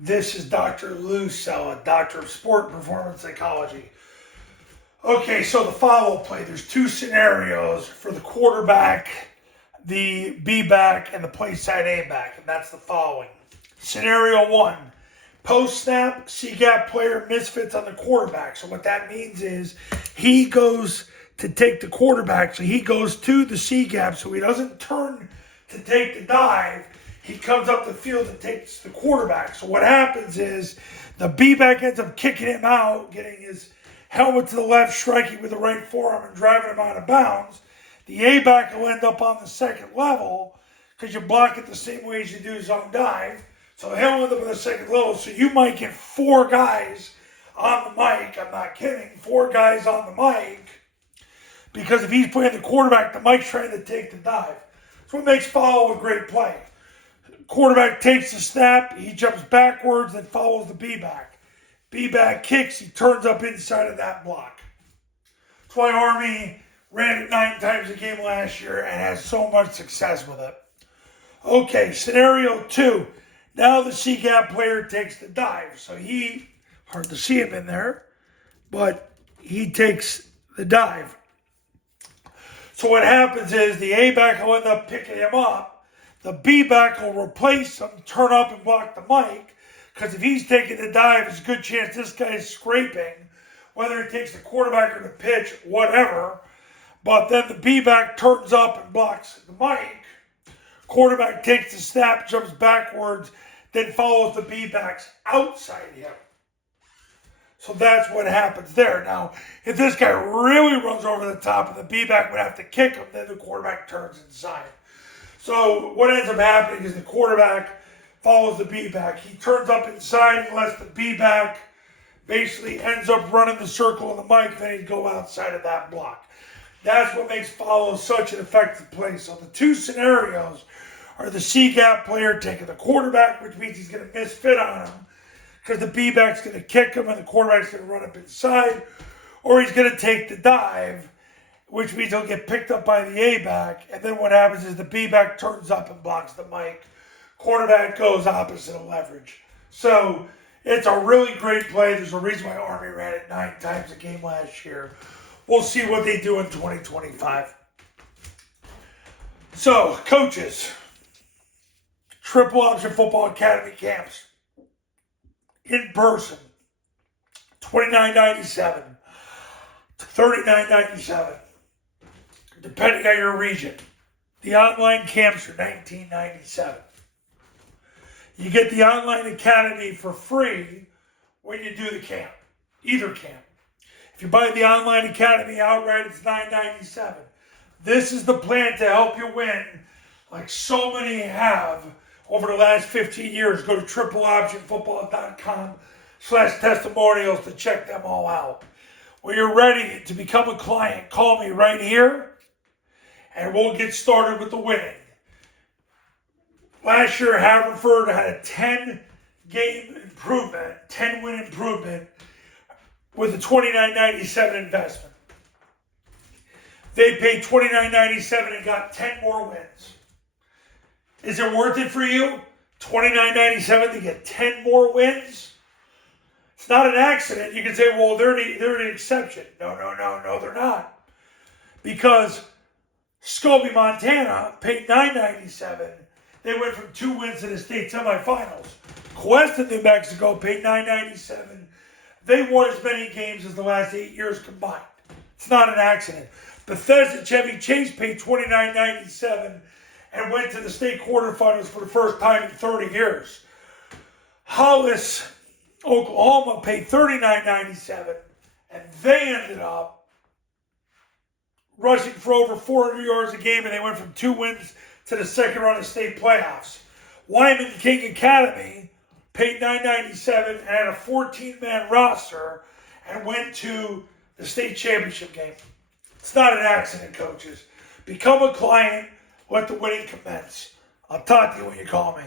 This is Dr. Lou Sella, Doctor of Sport and Performance Psychology. Okay, so the follow play, there's two scenarios for the quarterback, the B back, and the play side A back, and that's the following. Scenario one, post snap, C gap player misfits on the quarterback. So what that means is he goes to take the quarterback, so he goes to the C gap, so he doesn't turn to take the dive. He comes up the field and takes the quarterback. So what happens is the B back ends up kicking him out, getting his helmet to the left, striking with the right forearm and driving him out of bounds. The A back will end up on the second level because you block it the same way as you do zone dive. So he'll end up on the second level. So you might get four guys on the mic. I'm not kidding. Four guys on the mic. Because if he's playing the quarterback, the mic's trying to take the dive. So it makes follow a great play. Quarterback takes the snap, he jumps backwards and follows the B-back. B-back kicks, he turns up inside of that block. That's why Army ran it 9 times a game last year and has so much success with it. Okay, scenario 2. Now the C-gap player takes the dive. So hard to see him in there, but he takes the dive. So what happens is the A-back will end up picking him up. The B-back will replace him, turn up and block the mic, because if he's taking the dive, there's a good chance this guy is scraping, whether he takes the quarterback or the pitch, whatever. But then the B-back turns up and blocks the mic. Quarterback takes the snap, jumps backwards, then follows the B-backs outside him. So that's what happens there. Now, if this guy really runs over the top and the B-back would have to kick him, then the quarterback turns inside. So what ends up happening is the quarterback follows the B-back. He turns up inside and lets the B-back basically ends up running the circle on the mic, then he'd go outside of that block. That's what makes follow such an effective play. So the two scenarios are the C-gap player taking the quarterback, which means he's going to misfit on him because the B-back's going to kick him and the quarterback's going to run up inside, or he's going to take the dive, which means he'll get picked up by the A-back, and then what happens is the B-back turns up and blocks the mic. Quarterback goes opposite of leverage. So it's a really great play. There's a reason why Army ran it 9 times a game last year. We'll see what they do in 2025. So, coaches, Triple Option Football Academy camps, in person, $29.97 to $39.97. Depending on your region. The online camps are $19.97. You get the online academy for free when you do the camp, either camp. If you buy the online academy outright, it's $9.97. This is the plan to help you win, like so many have over the last 15 years. Go to tripleoptionfootball.com/testimonials to check them all out. When you're ready to become a client, call me right here, and we'll get started with the winning. Last year, Haverford had a 10-game improvement, 10-win improvement with a $29.97 investment. They paid $29.97 and got 10 more wins. Is it worth it for you? $29.97 to get 10 more wins? It's not an accident. You can say, well, they're an exception. No, they're not. Because Scobie, Montana paid $9.97. They went from 2 wins to the state semifinals. Cuesta, New Mexico paid $9.97. They won as many games as the last 8 years combined. It's not an accident. Bethesda, Chevy Chase paid $29.97 and went to the state quarterfinals for the first time in 30 years. Hollis, Oklahoma paid $39.97, and they ended up rushing for over 400 yards a game, and they went from 2 wins to the second round of state playoffs. Wyman King Academy paid $9.97 and had a 14-man roster and went to the state championship game. It's not an accident, coaches. Become a client. Let the winning commence. I'll talk to you when you call me.